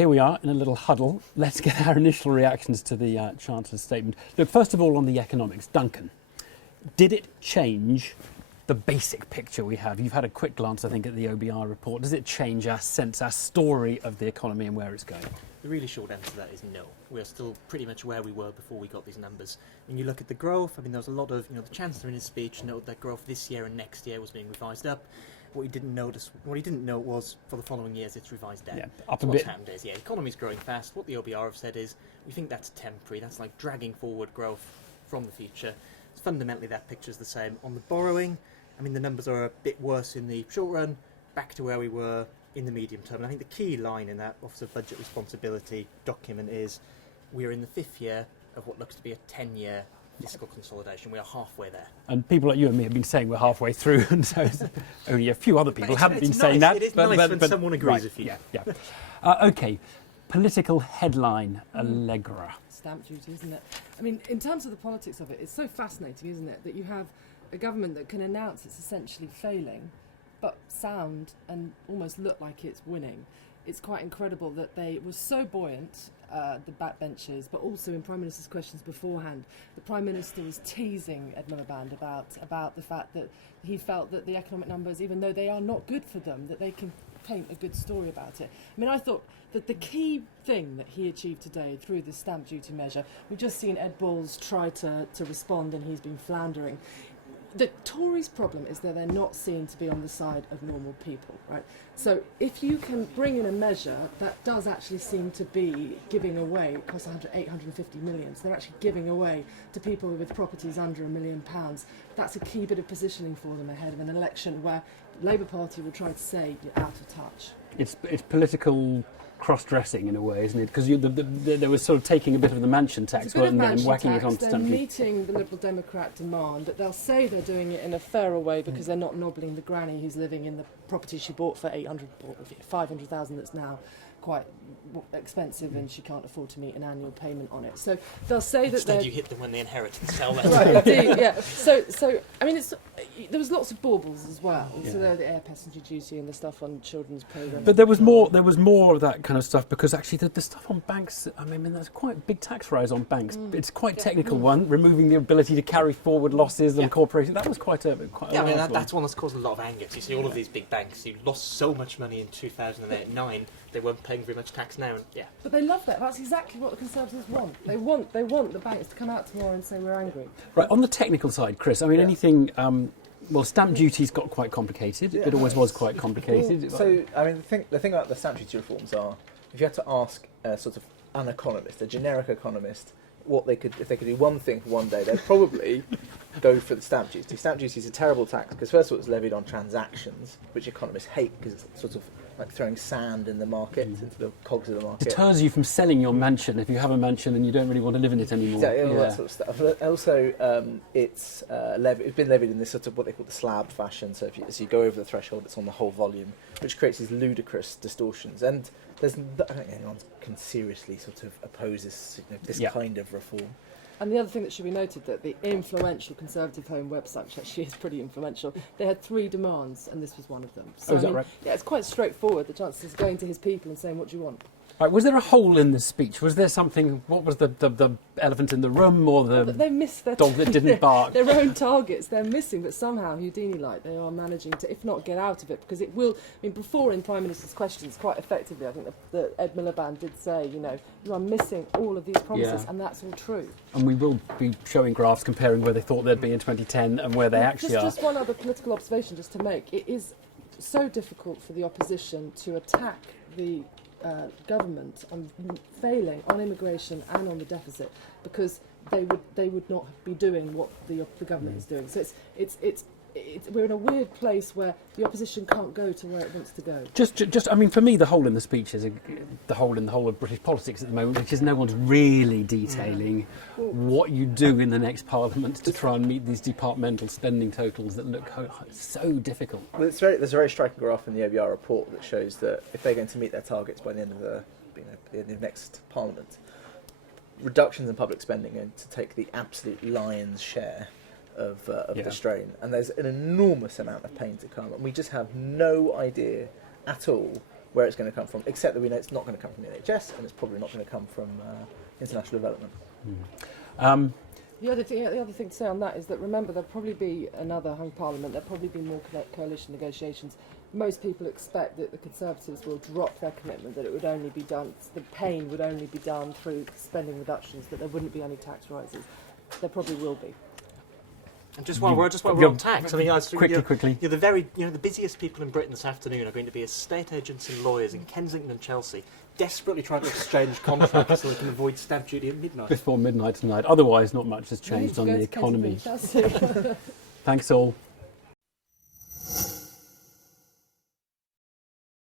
here we are in a little huddle. Let's get our initial reactions to the Chancellor's statement. Look, first of all, on the economics, Duncan, did it change the basic picture we have? You've had a quick glance, I think, at the OBR report. Does it change our sense, our story of the economy and where it's going? The really short answer to that is no. We're still pretty much where we were before we got these numbers. When you look at the growth, I mean, there was a lot of, the Chancellor in his speech noted that growth this year and next year was being revised up. What he didn't know was for the following years it's revised down. Yeah, up so a what's bit. happened is, the economy's growing fast. What the OBR have said is, we think that's temporary. That's like dragging forward growth from the future. Fundamentally, that picture's the same. On the borrowing, I mean, the numbers are a bit worse in the short run, back to where we were in the medium term. And I think the key line in that Office of Budget Responsibility document is, we're in the 5th year of what looks to be a 10-year fiscal consolidation. We are halfway there. And people like you and me have been saying we're halfway through, and so only a few other people haven't been saying nice. that. It is nice when someone agrees with you. Yeah. Okay, political headline, Allegra. Stamp duty, isn't it? I mean, in terms of the politics of it, it's so fascinating, isn't it, that you have a government that can announce it's essentially failing, but sound and almost look like it's winning. It's quite incredible that they were so buoyant, the backbenchers, but also in Prime Minister's questions beforehand. The Prime Minister was teasing Ed Miliband about the fact that he felt that the economic numbers, even though they are not good for them, that they can paint a good story about it. I mean, I thought that the key thing that he achieved today through the stamp duty measure, we've just seen Ed Balls try to respond and he's been floundering. The Tories' problem is that they're not seen to be on the side of normal people, right? So if you can bring in a measure that does actually seem to be giving away, it costs 850 million, so they're actually giving away to people with properties under £1 million, that's a key bit of positioning for them ahead of an election where the Labour Party will try to say you're out of touch. It's political cross-dressing in a way, isn't it? Because they were sort of taking a bit of the mansion tax, weren't they, and whacking it on They're stamp duty. meeting the Liberal Democrat demand, but they'll say they're doing it in a fairer way because they're not nobbling the granny who's living in the property she bought for 500,000 that's now quite expensive and she can't afford to meet an annual payment on it. So they'll say Instead you hit them when they inherit and sell that. Right, indeed, yeah. So I mean, there was lots of baubles as well. Yeah. So there were the air passenger duty and the stuff on children's programmes. But there was more of that kind of stuff, because actually the stuff on banks, I mean, there's quite a big tax rise on banks. It's quite a technical one, removing the ability to carry forward losses on corporations. That was quite a I mean, that's one that's caused a lot of anger. So you see all of these big banks who lost so much money in 2008-9, they weren't paying very much tax now. And, But they love that. That's exactly what the Conservatives want. They want the banks to come out tomorrow and say we're angry. Right, on the technical side, Chris, I mean, anything... well, stamp duty's got quite complicated. It always was quite complicated. So, I mean, the thing about the stamp duty reforms are, if you had to ask sort of an economist, a generic economist, if they could do one thing for one day, they'd probably go for the stamp duty. Stamp duty is a terrible tax because, first of all, it's levied on transactions, which economists hate because it's sort of like throwing sand in the market, into the cogs of the market. It deters you from selling your mansion if you have a mansion and you don't really want to live in it anymore. Exactly, all that sort of stuff. Also, it's been levied in this sort of what they call the slab fashion. So as you go over the threshold, it's on the whole volume, which creates these ludicrous distortions. And I don't think anyone can seriously sort of oppose this kind of reform. And the other thing that should be noted, that the influential Conservative Home website, which actually is pretty influential, they had 3 demands, and this was one of them. So, is that right? Yeah, it's quite straightforward. The Chancellor's going to his people and saying, what do you want? Right, was there a hole in the speech? Was there something... What was the elephant in the room, or the they missed their dog that didn't bark? Their own targets they're missing, but somehow Houdini-like they are managing to, if not get out of it, because it will... I mean, before in Prime Minister's questions, quite effectively, I think that Ed Miliband did say, you are missing all of these promises, and that's all true. And we will be showing graphs comparing where they thought they'd be in 2010 and where they actually are. Just one other political observation just to make. It is so difficult for the opposition to attack the government on failing on immigration and on the deficit, because they would not be doing what the government is doing. So we're in a weird place where the opposition can't go to where it wants to go. I mean, for me, the hole in the speech is the hole in the whole of British politics at the moment, which is no one's really detailing what you do in the next Parliament to try and meet these departmental spending totals that look so difficult. Well, there's a very striking graph in the OBR report that shows that if they're going to meet their targets by the end of the next Parliament, reductions in public spending are going to take the absolute lion's share of the strain, and there's an enormous amount of pain to come, and we just have no idea at all where it's going to come from, except that we know it's not going to come from the NHS, and it's probably not going to come from international development. The other thing to say on that is that, remember, there'll probably be another hung parliament, there'll probably be more coalition negotiations. Most people expect that the Conservatives will drop their commitment, that it would only be done, the pain would only be done through spending reductions, that there wouldn't be any tax rises. There probably will be. And just while we're on tax, I mean, quickly. The busiest people in Britain this afternoon are going to be estate agents and lawyers in Kensington and Chelsea, desperately trying to exchange contracts so they can avoid stamp duty at midnight. Before midnight tonight. Otherwise, not much has changed on the economy. Thanks all.